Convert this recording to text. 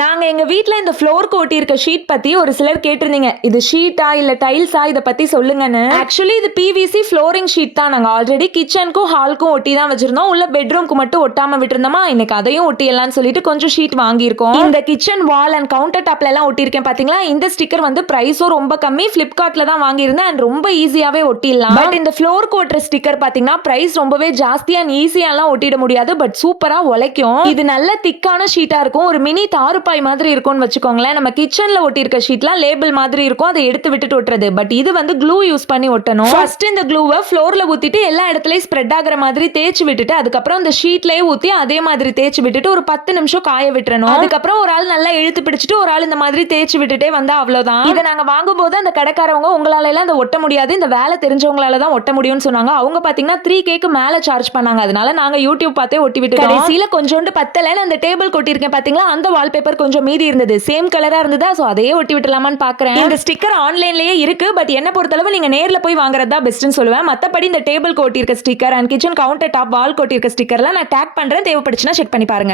நாங்க எங்க வீட்ல இந்த ஃப்ளோருக்கு ஒட்டியிருக்க ஷீட் பத்தி ஒரு சிலர் கேட்டிருந்தீங்க. இது ஷீட்டா இல்ல டைல்ஸா இத பத்தி சொல்லுங்கன்னு. ஆக்சுவலி இது பிவிசி ஃப்ளோரிங் ஷீட் தான். நாங்க ஆல்ரெடி கிச்சனுக்கும் ஹாலுக்கும் ஒட்டி தான் வச்சிருந்தோம். உள்ள பெட்ரூம்க்கு மட்டும் ஒட்டாம விட்டுருந்தோமா, இன்னைக்கு அதையும் ஒட்டியலாம்னு சொல்லிட்டு கொஞ்சம் ஷீட் வாங்கியிருக்கோம். இந்த கிச்சன் வால் அண்ட் கவுண்டர் டாப்ல எல்லாம் ஒட்டியிருக்கேன் பாத்தீங்களா. இந்த ஸ்டிக்கர் வந்து பிரைஸும் ரொம்ப கம்மி. பிளிப்கார்ட்ல தான் வாங்கியிருந்தேன் அண்ட் ரொம்ப ஈஸியாவே ஒட்டிடலாம். பட் இந்த ஃப்ளோருக்கு ஒட்டுற ஸ்டிக்கர் பாத்தீங்கன்னா பிரைஸ் ரொம்பவே ஜாஸ்தி அண்ட் ஈஸியாலாம் ஒட்டிட முடியாது. பட் சூப்பரா உழைக்கும். இது நல்ல திக்கான ஷீட்டா இருக்கும். ஒரு மினி தாருப்பாய் மாதிரி இருக்கும்னு வச்சுக்கோங்களேன். நம்ம கிச்சன்ல ஒட்டியிருக்க ஷீட்லாம் லேபிள் மாதிரி இருக்கும். அதை எடுத்து விட்டுட்டு ஒட்டுறது. பட் இது வந்து க்ளூ யூஸ் பண்ணி ஒட்டணும். ஃபர்ஸ்ட் இந்த க்ளூவை ஃப்ளோர்ல ஊத்திட்டு எல்லா இடத்துலயும் ஸ்ப்ரெட் ஆகுற மாதிரி தேய்ச்சி விட்டுட்டு அதுக்கப்புறம் இந்த ஷீட்லயே ஊத்தி அதே மாதிரி தேய்ச்சி விட்டுட்டு ஒரு 10 நிமிஷம் காய விட்டுறணும். அதுக்கப்புறம் ஒரு ஆள் நல்லா இழுத்து பிடிச்சிட்டு ஒரு ஆள் இந்த மாதிரி தேய்ச்சி விட்டுட்டே வந்தா அவ்வளவுதான். இதை நாங்க வாங்கும்போது அந்த கடைக்காரவங்க உங்களால எல்லாம் இந்த ஒட்ட முடியாது, இந்த வேலை தெரிஞ்சவங்களால தான் ஒட்ட முடியும்னு சொன்னாங்க. அவங்க பாத்தீங்கன்னா 3Kக்கு மேல சார்ஜ் பண்ணாங்க. அதனால நாங்க யூடியூப் பார்த்தே ஒட்டி விட்டுட்டோம். கடைசியில கொஞ்சோண்டு பத்தலன்னு அந்த டேபிள் கொட்டியிருக்கேன் பாத்தீங்களா, அந்த வால்பேப்பர் கொஞ்சம் மீதி இருந்தது. சேம் கலரா இருந்ததா, சோ அதையே ஒட்டி விட்டலாமான்னு பாக்குறேன். இந்த ஸ்டிக்கர் ஆன்லைன்லயே இருக்கு. பட் என்ன பொறுத்தளவு நீங்க நேர்ல போய் வாங்குறதா பெஸ்ட்னு சொல்லுவேன். மத்தபடி இந்த table கொட்டியிருக்க sticker and kitchen counter top வால் கொட்டியிருக்க ஸ்டிக்கர்லாம் நான் டேக் பண்றேன். தேவைப்படுச்சுன்னா செக் பண்ணி பாருங்க.